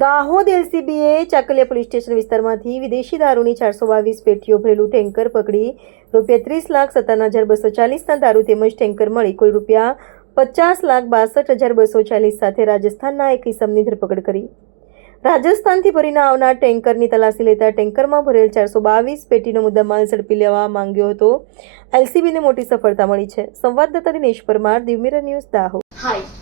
દાહોદ એલસીબીએ Chakaliya police station વિસ્તારમાંથી વિદેશી દારૂની ચારસો બાવીસ પેટીઓ ભરેલું ટેન્કર પકડી રૂપિયા ત્રીસ લાખ સત્તાવન હજાર બસો ચાલીસના દારૂ તેમજ ટેન્કર મળી. કુલ રૂપિયા પચાસ લાખ બાસઠ હજાર બસો ચાલીસ સાથે રાજસ્થાનના એક ઇસમની ધરપકડ કરી. રાજસ્થાનથી ભરીને આવનાર ટેન્કરની તલાશી લેતા ટેન્કરમાં ભરેલ ચારસો બાવીસ પેટીનો મુદ્દામાલ ઝડપી લેવા માંગ્યો હતો. એલસીબીને મોટી સફળતા મળી છે. સંવાદદાતા દિનેશ પરમાર દિવમીરા ન્યૂઝ દાહોદ. હાય